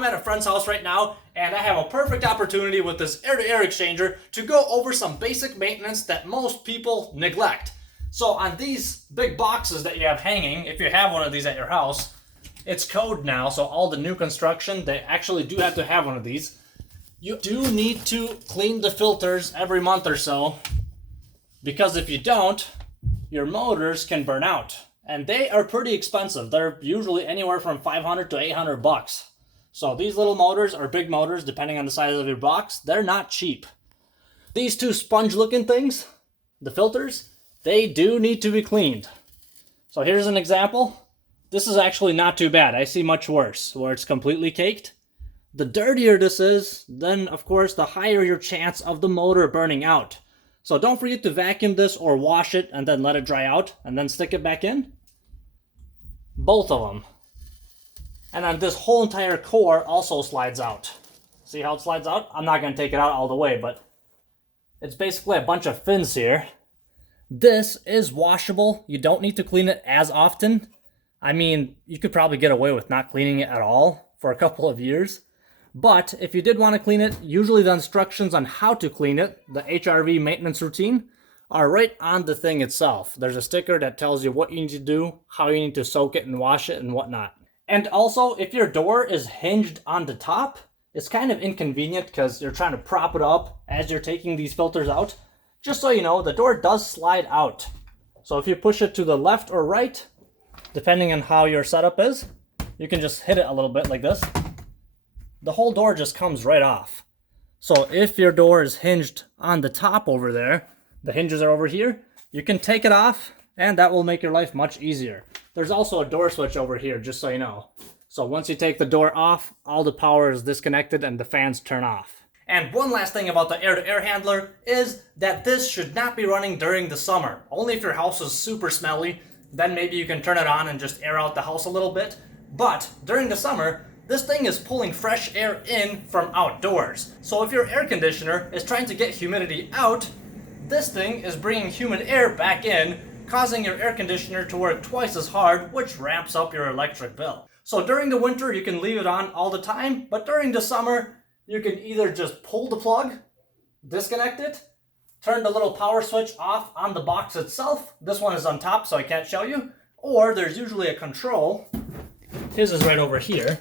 I'm at a friend's house right now, and I have a perfect opportunity with this air-to-air exchanger to go over some basic maintenance that most people neglect. So on these big boxes that you have hanging, if you have one of these at your house, it's code now, so all the new construction, they actually do have to have one of these. You do need to clean the filters every month or so, because if you don't, your motors can burn out. And they are pretty expensive. They're usually anywhere from $500 to $800. So these little motors, or big motors, depending on the size of your box, they're not cheap. These two sponge-looking things, the filters, they do need to be cleaned. So here's an example. This is actually not too bad. I see much worse, where it's completely caked. The dirtier this is, then of course the higher your chance of the motor burning out. So don't forget to vacuum this or wash it and then let it dry out and then stick it back in. Both of them. And then this whole entire core also slides out. See how it slides out? I'm not going to take it out all the way, but it's basically a bunch of fins here. This is washable. You don't need to clean it as often. I mean, you could probably get away with not cleaning it at all for a couple of years. But if you did want to clean it, usually the instructions on how to clean it, the HRV maintenance routine, are right on the thing itself. There's a sticker that tells you what you need to do, how you need to soak it and wash it and whatnot. And also, if your door is hinged on the top, it's kind of inconvenient because you're trying to prop it up as you're taking these filters out. Just so you know, the door does slide out. So if you push it to the left or right, depending on how your setup is, you can just hit it a little bit like this. The whole door just comes right off. So if your door is hinged on the top over there, the hinges are over here, you can take it off and that will make your life much easier. There's also a door switch over here, just so you know. So once you take the door off, all the power is disconnected and the fans turn off. And one last thing about the air-to-air handler is that this should not be running during the summer. Only if your house is super smelly, then maybe you can turn it on and just air out the house a little bit. But during the summer, this thing is pulling fresh air in from outdoors. So if your air conditioner is trying to get humidity out, this thing is bringing humid air back in, causing your air conditioner to work twice as hard, which ramps up your electric bill. So during the winter, you can leave it on all the time, but during the summer, you can either just pull the plug, disconnect it, turn the little power switch off on the box itself. This one is on top, so I can't show you. Or there's usually a control. His is right over here.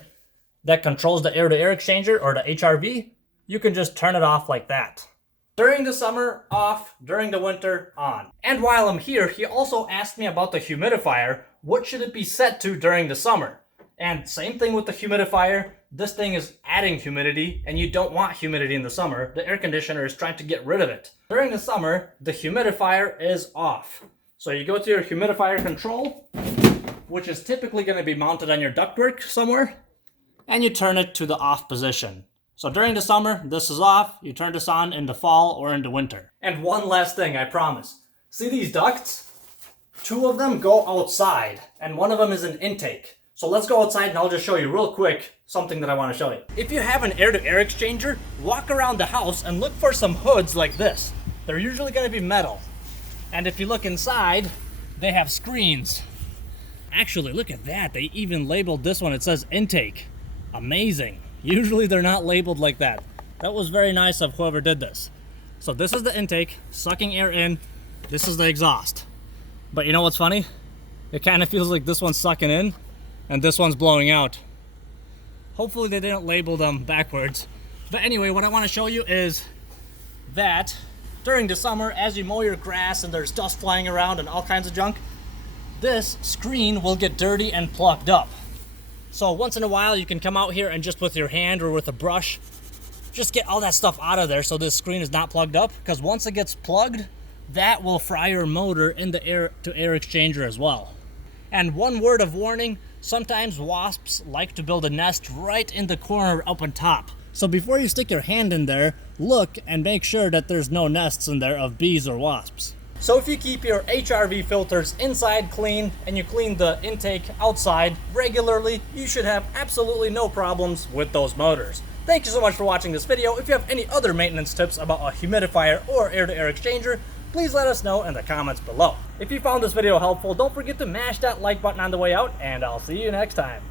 That controls the air-to-air exchanger or the HRV. You can just turn it off like that. During the summer, off. During the winter, on. And while I'm here, he also asked me about the humidifier. What should it be set to during the summer? And same thing with the humidifier. This thing is adding humidity, and you don't want humidity in the summer. The air conditioner is trying to get rid of it. During the summer, the humidifier is off. So you go to your humidifier control, which is typically going to be mounted on your ductwork somewhere, and you turn it to the off position. So during the summer, this is off. You turn this on in the fall or in the winter. And one last thing, I promise. See these ducts? 2 of them go outside, and 1 of them is an intake. So let's go outside and I'll just show you real quick something that I want to show you. If you have an air-to-air exchanger, walk around the house and look for some hoods like this. They're usually going to be metal. And if you look inside, they have screens. Actually, look at that. They even labeled this one. It says intake. Amazing. Usually they're not labeled like that. That was very nice of whoever did this. So this is the intake, sucking air in. This is the exhaust. But you know what's funny? It kind of feels like this one's sucking in and this one's blowing out. Hopefully they didn't label them backwards. But anyway, what I want to show you is that during the summer, as you mow your grass and there's dust flying around and all kinds of junk, this screen will get dirty and plugged up. So once in a while, you can come out here and just with your hand or with a brush, just get all that stuff out of there so this screen is not plugged up. Because once it gets plugged, that will fry your motor in the air-to-air exchanger as well. And one word of warning, sometimes wasps like to build a nest right in the corner up on top. So before you stick your hand in there, look and make sure that there's no nests in there of bees or wasps. So if you keep your HRV filters inside clean and you clean the intake outside regularly, you should have absolutely no problems with those motors. Thank you so much for watching this video. If you have any other maintenance tips about a humidifier or air-to-air exchanger, please let us know in the comments below. If you found this video helpful, don't forget to mash that like button on the way out, and I'll see you next time.